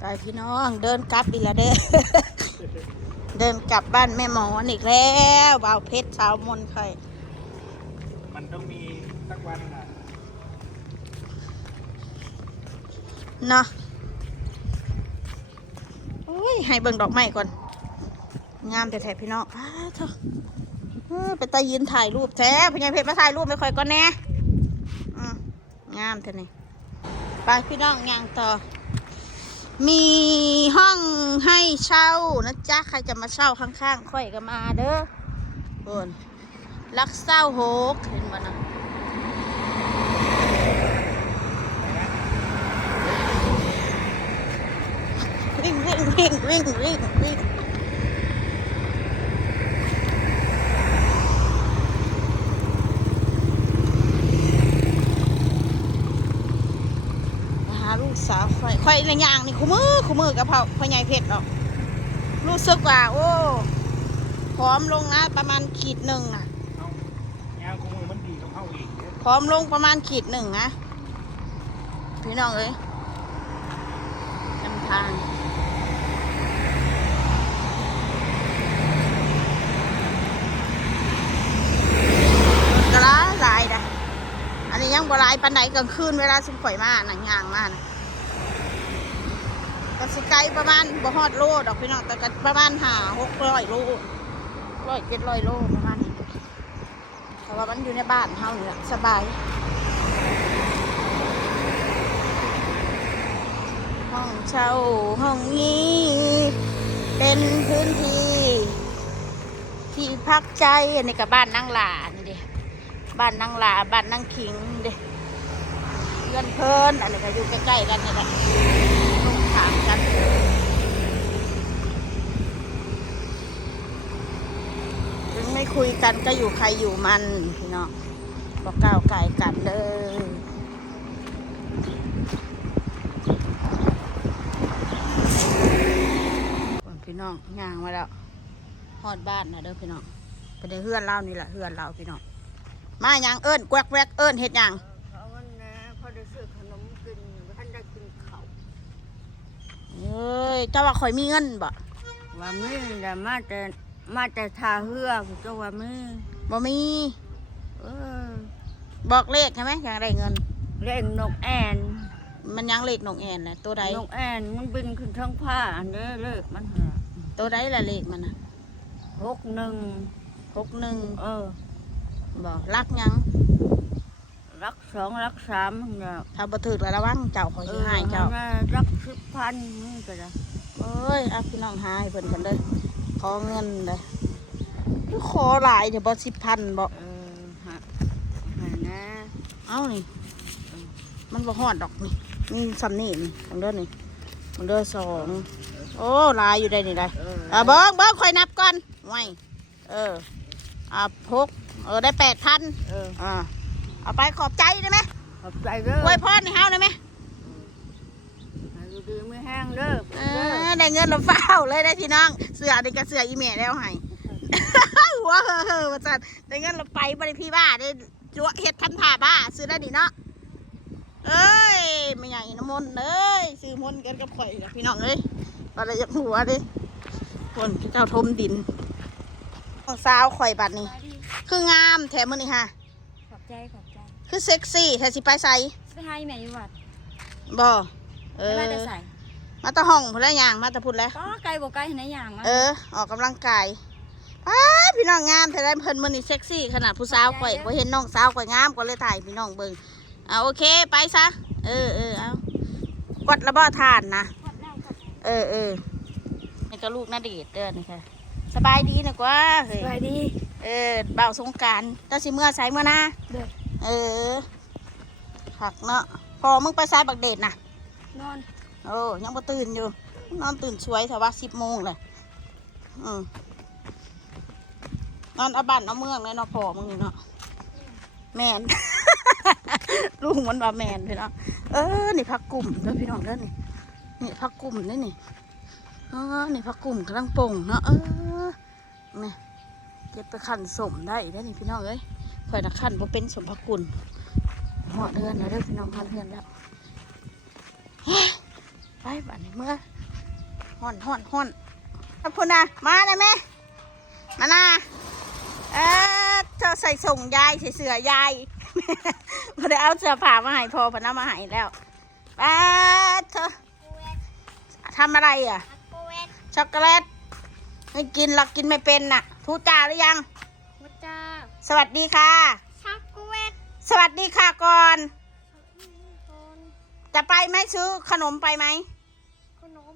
ไปพี่น้องเดินกลับอีกแล้วเด้ เดินกลับบ้านแม่หมอนอีกแล้วบ่าวเพชรสาวมนค่อยมันต้องมีสักวันนะเนาะโอ้ยให้เบิ่งดอกไม้ก่อนงามแต่แท้พี่น้องเถอะไปตายืนถ่ายรูปแท้พี่ยายเพชรมาถ่ายรูปไม่ค่อยก็แน่งามแท้นี่ไปพี่น้องย่างต่อมีห้องให้เช่านะจ๊ะใครจะมาเช่าข้างๆค่อยก็มาเด้อคนรักเศร้าโฮกเห็นบ่นะวิ่งวิ่งวิ่งวิ่งวิ่งวิ่งลูกสาวค่อยในย่างนี่คู่มือกับพ่อใหญ่เพชรหรอกรู้สึกว่าโอ้พร้อมลงนะประมาณขีดหนึ่งนะงานคู่มือมันดีต้องเข้าอีกพร้อมลงประมาณขีดหนึ่งนะพี่น้องเอ้ยจำทางกระไรนะอันนี้ยังบรายปันไหนกลางคืนเวลาสุ่มข่อยมาหนังยางมานะก็สิไกลประมาณบ่ฮอดโลดอกพี่น้องแต่ก็ประมาณ600 โล700 โลประมาณนี้แต่ว่ามันอยู่ในบ้านเฮาเนี่ยสบายห้องเช่าห้องนี้เป็นพื้นที่พักใจอันนี้กับบ้านนางหลานี่เด้บ้านนางหลาบ้านนางขิงเด้เงินเพลินอันนี้ก็อยู่ใกล้ๆกันนี่แหละต้องถามกันถึงไม่คุยกันก็อยู่ใครอยู่มันพี่น้องบอกก้าวไก่กันเลยพี่น้องย่างมาแล้วฮอดบ้านนะเด้อพี่น้องไปได้เฮือนเล่านี่แหละเฮือนเราพี่น้องมาย่างเอิ้นแกวกเอิ้นเฮ็ดย่างเขาวันนะพอได้ซื้อขนมกินท่านได้กินข้าวเอ้ยเจ้าว่าข่อยมีเงินบ่ว่ามีแต่มาแต่ทาเหือเจ้าว่ามีบ่มีเออบอกเลขใช่ไหมอยากได้เงินเล่นนกแอนมันยังเลขนกแอนนะตัวใดนกแอนมันบินขึ้นทั้งผ้าอันนี้เลขมันตัวใดละเลขมันนะ61บอกรักยังรัก2รัก3เนี่ยถ้าบ่ถือแล้วระวังเจ้าขอสิหายเจ้ารัก10,000นี่ก็ได้เอ้ยเอาพี่น้องหาให้เพิ่นกันเด้อขอเงินเลยขอหลายเดี๋ยวบ่10,000บ่หานะเอานี่มันบ่ฮอดดอกนี่มีซ้ำนี่นี่ของเด้อนี่ของเด้อ2โอ้หลายอยู่ได้นี่ได้เบิ่งค่อยนับก่อนไว้6ได้8,000เอาไปขอบใจได้ไหมขอบใจเด้ออวยพรให้เฮาได้ไหมอยู่ดีไม่แห้งเด้อได้เงินเราเฝ้าเลยได้พี่น้องเสือได้กระเสืออีเมลแล้วให้หัวว่าจัดได้เงินเราไปบริพี่บ้าได้จั่วเห็ดคันถ่าบ้าซื้อได้ดีเนาะเอ้ยไม่ใหญ่น้ำมนต์เลยซื้อมนต์กันกับข่อยพี่น้องเอ้ยอะไรจะหัวดิคนเจ้าทมดินของสาวข่อยบัดนี้คืองามแถมมือนี่ฮะขอบใจคือเซ็กซี่แถมสิไปใส่ไปให้แม่อยู่วัดบ่ไม่ได้ใส่มาตะห้องพุ่นแล้วย่างมาตะพุ่นแล้วก็ไกลบ่ไกลไหนอย่างออกกำลังกายพี่น้องงามแต่ได้เพิ่นมือนี่เซ็กซี่ขนาดผู้สาวข่อยบ่เห็นน้องสาวข่อยงามก็เลยถ่ายพี่น้องเบิ่งโอเคไปซะเอากดระเบ้อทานนะนี่ก็ลูกนาเดชเด้อนี่ค่ะสบายดีนะกว่าสบายดีเบาสงการเจ้าสิเมื่อใส่เมื่อนาหักเนาะพอมึงไปใส่บักเดชนะนอนยังบ่ตื่นอยู่นอนตื่นช่วยแต่ว่า10 โมงเลยนอนเอาบ้านเอาเมืองเลยเนาะพอมึงนี่เนาะแมน ลูกมันว่าแมนพี่น้องนี่พักกลุ่มเด้อพี่น้องเด้อนี่พักกลุ่มนี่นี่พักกลุ่มกำลังป่งเนาะนี่เก็บไปขันสมได้ได้นี่พี่น้องเอ้ยข่อยนักขันบ่เป็นสมพักกุลหัวเดือนแล้วเด้อพี่น้องพันเดือนแล้วไป บ้านนี้เมื่อห่อนขอบคุณนะมาเลยแม่มานะเธอใส่ส่งยายใส่เสื้อยายพอได้เอาเสื้อผ้ามาให้พอพน้ามาให้แล้วเธอทำอะไรอ่ะช็อกโกแลตให้กินหรอกกินไม่เป็นน่ะทูจ่าหรือยัง วัดจ้า สวัสดีค่ะ ช็อกโกแลต สวัสดีค่ะก่อน จะไปไหมซื้อขนมไปไหม ขนม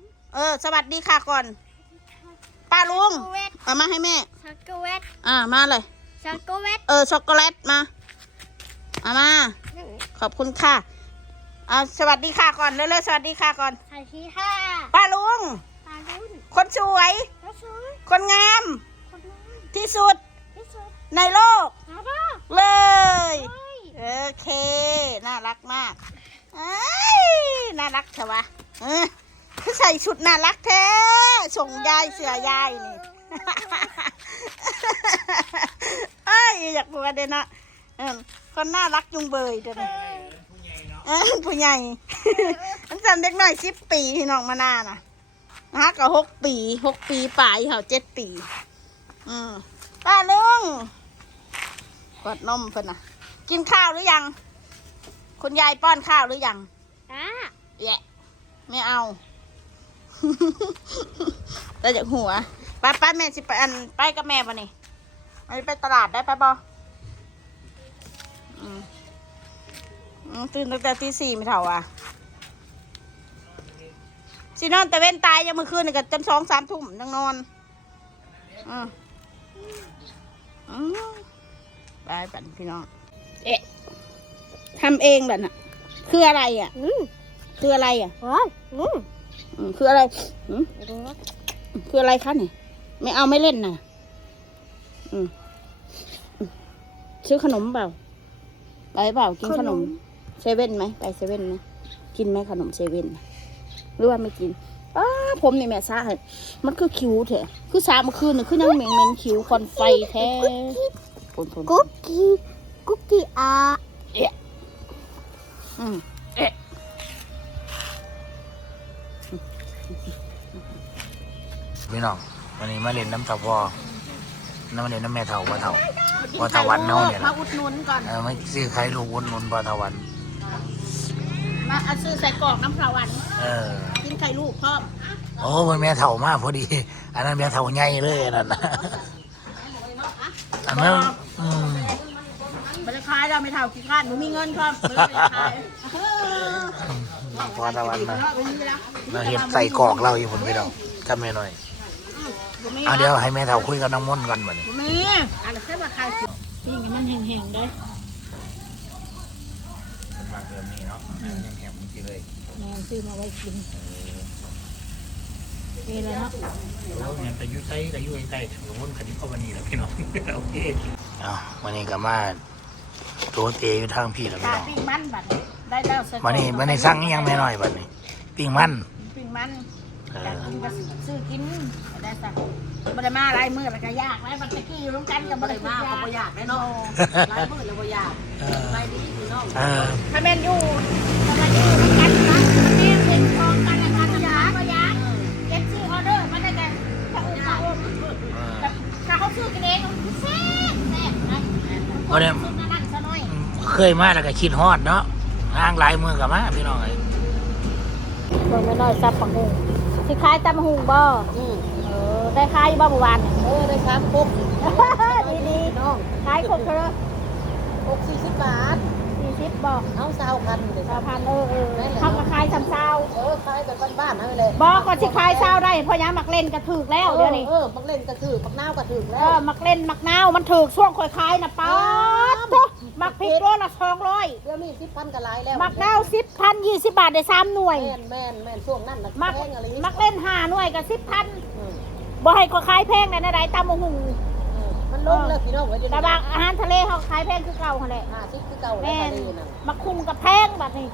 สวัสดีค่ะก่อนป้าลุง ช็อกโกแลต เอามาให้แม่ ช็อกโกแลต มาเลย ช็อกโกแลต ช็อกโกแลตมาเอามาขอบคุณค่ะสวัสดีค่ะก่อนเร็วๆสวัสดีค่ะก่อน ใส่ที่ห้า ป้าลุง ปลาดุน คนสวย กระสุน คนงาม คนนู้น ที่สุด ที่สุด ในโลก ฮาบ้า เลย เฮ้ย โอเคน่ารักมากน่ารักเถอะวะคือใส่ชุดน่ารักแท้ส่งยายเสือยายนี่ อยากบอกเด่นนะคนน่ารักจุงเบยเด่นผู้ใหญ่ มันจำเด็กน้อย10 ปีที่น้องมานาน่ะก็6 ปีป่ายเขา7 ปีป้าลุงกดนมเพิ่นน่ะกินข้าวหรือยังคุณยายป้อนข้าวหรือยัง แย่ไม่เอา แต่จากหัวไปแม่สิไปกับแม่ป่ะนี่ไปตลาดได้ไปบ่ตื่นตั้งแต่ตี 4ไม่เท่าอ่ะสินอนแต่เว้นตายยังเมื่อคืนนี่ก็จน2, 3 ทุ่มยังนอนไปปั่นพี่น้องทำเองแบบน่ะคืออะไรอ่ะคืออะไรอ่ะคืออะไรคืออะไรคะนี่ไม่เอาไม่เล่นน่ะซื้อขนมเปล่าไปเปล่ากินขนมเซเว่นไหมไปเซเว่นไหมกินไหมขนมเซเว่นหรือว่าไม่กินผมนี่แม่ซ่าให้มันคือคิ้วเถอะคือสาเมื่อคืนนี่คือยังเหม็นคิ้วคอนไฟแท้กุ๊กกี้พี่น้องวันนี้มาเล่นน้ำเต่าพ่อมาเล่นน้ำแม่เต่าพ่อเต่าพ่อเต่าวันเนาะเนี่ย มาอุดหนุนก่อน ไม่ซื้อใครลูกวนนพ่อเต่าวัน มาซื้อใส่กรอกน้ำปลาวันกินไข่ลูกพร้อม โอ้มันแม่เต่ามากพอดีอันนั้นแม่เต่าใหญ่เลยอันนั้นอันนั้นบริขายเราไม่เท่ากี่ขั้นหนูมีเงินครับบริขาย พ่อเต่าวันนะเราเห็นใส่กรอกเราอยู่ผมไม่เอาจำไม่หน่อยเอาเดี๋ยวให้แม่เต่าคุยกับน้องม่อนก่อนบ่นี่มีอะไรแค่มาขายปิ้งมันแห้งๆได้เป็นมาเดิมนี่เนาะแห้งๆจริงเลยซื้อมาไว้กินเลยเนาะแต่ยุ่ยใกล้แต่ยุ่ยใกล้ถึงน้องม่อนคันนี้ก็วันนี้แล้วพี่น้องโอเควันนี้ก็มาตัวเตยอยู่ทางพี่แล้วพี่น้องปิ้งมันบัดได้แล้ววันนี้สั่งยังไม่น้อยบัดนี้ปิ้งมันอยากกินก็ซื้อกินได้สั่งบริมาลายมือแล้วก็ยากไรบัตรกี้อยู่ร่วมกันกับบริมาก็บ่ยากแน่นอนลายมือแล้วบ่ยากลายดีพี่น้องถ้าแมนยูกันนะแม่เป็นกองกันแล้วกันบ่ยากเก็บซื้อออเดอร์มันได้แต่ถ้าเขาซื้อกันเองแซ่บนะวันนี้เคยมาแล้วก็คิดฮอดเนาะห่างหลายมือกับมาพี่น้องเลยเบิ่งไม่น้อยซับปังหูสิขายตำหูบ่ได้ขายบ่เมื่อวานได้ขายปุ๊บดีน้องขายคนเท่าไหร่40 บาท40บ่เอา20,000เลย20,000เขาก็ขายซ้ำเช้าขายแต่บ้านๆนั่นเลยบ่ก็สิขายเช้าได้เพราะยังมักเล่นกระถึกแล้วเดี๋ยวนี้มักเล่นกระถึกมักนาวกระถึกแล้วมักเล่นมักนาวมันถึกช่วงค่อยขายน่ะป๊าดมักพริกโลละ200เดี๋ยวนี้10,000ก็หลายแล้วมักนาว10,000 20 บาทได้3หน่วยแม่นช่วงนั้นน่ะมักเล่น5หน่วยก็10,000บ่ให้ก็ขายแพงในใดตำหูมันลงแล้วพี่น้องแต่บางอาหารทะเลเขาขายแพงคือเก่าหั่นแหละ50คือเก่าแล้วทะเลน่ะมักคุงกับแพงบัดนี้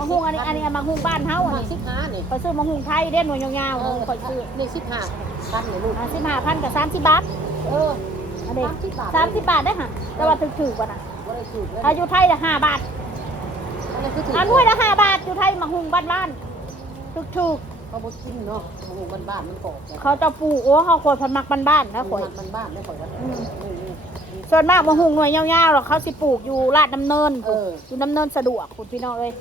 มักหุงอันนี้มักหุงบ้านเฮาอันนี้15นี่ไปซื้อมักหุงไทยเด้หน่วยยาวๆค่อยซื้อนี่15,000นี่ลูก15,000กับ30 บาทอันนี้30 บาทได้ค่ะแต่ว่าถูกๆกว่าน่ะบ่ได้ถูกอายุไทยละ5 บาทอันนี้คือถูกอันหน่วยละ5 บาทอยู่ไทยมักหุงบ้านๆถ ถูก เขาบ่กินเนาะหมูบ้านๆมันกรอบ ๆเขาจะปลูกโอ้เขาข่อยพันมักบ้านๆนะข่อย มันบ้านไม่ข่อยว่า ส่วนมากมะฮุงหน่วยยาวๆหรอกเขาสิปลูกอยู่ลาดน้ำเนินอยู่น้ำเนินสะดวกคุณพี่น้องเอ้ย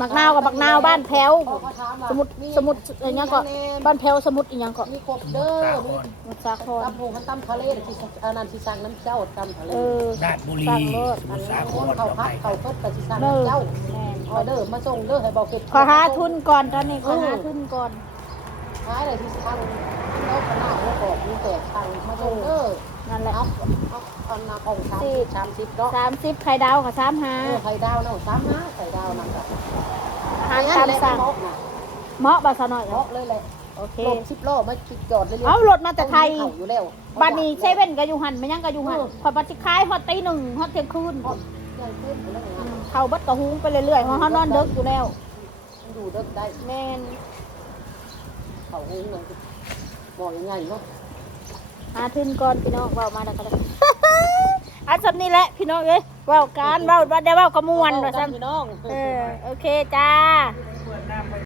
บักนาวกับบักนาวบ้านแพ้วสมุดอะไรเงี้ยก็บ้านแพ้วสมุดอีกอย่างก็ มีกบเด้อมี มุสาคร ตำหูมันตำทะเลที่อันนั้นที่สั่งน้ำเจ้าตำทะเล ราชบุรี สั่งรถ สมุทรสาค คน ร เขาพัดเขาเพิ่นก็สิสั่งน้ำเจ้าออเดอร์มาส่งเด้อให้บอกเก็บ ขอหาทุนก่อนตอนนี้ขอหาทุนก่อน ขายอะไรที่สั่งแล้วขนาดแล้วกรอบมีแต่สั่งมาส่งเด้อ นั่นแหละ เอาน้ำของ30เนาะ 30ไข่ดาวกับ35 ไข่ดาวเนาะ35ไข่ดาวนั่นก็ อาหารตามสั่งเหมาะบาสหน่อย เหมาะเลยแหละ โอเค รถ10ล้อมาจอดเลย เอารถมาแต่ไทย อยู่แล้ว บ้านนี้เซเว่นก็อยู่หันไม่ยังก็อยู่หันขอยปัจจิคายฮอตตี 1ฮอตเที่ยงคืน ใหญ่ขึ้นแล้วไง เข้าบัดกระหุงไปเรื่อยๆเพราะเขานอนดึกอยู่แล้ว ดูเด้อได้ แม่น เขาหุงเลยบอกยังไงเนาะ หาทุนก่อนพี่น้องเว้ามาแล้วก็ได้ อันสำนี้แหละพี่น้องเอ้ยเว้าการเว้าได้เว้ากระมวลว่าซั่น พี่น้อง โอเคจ้า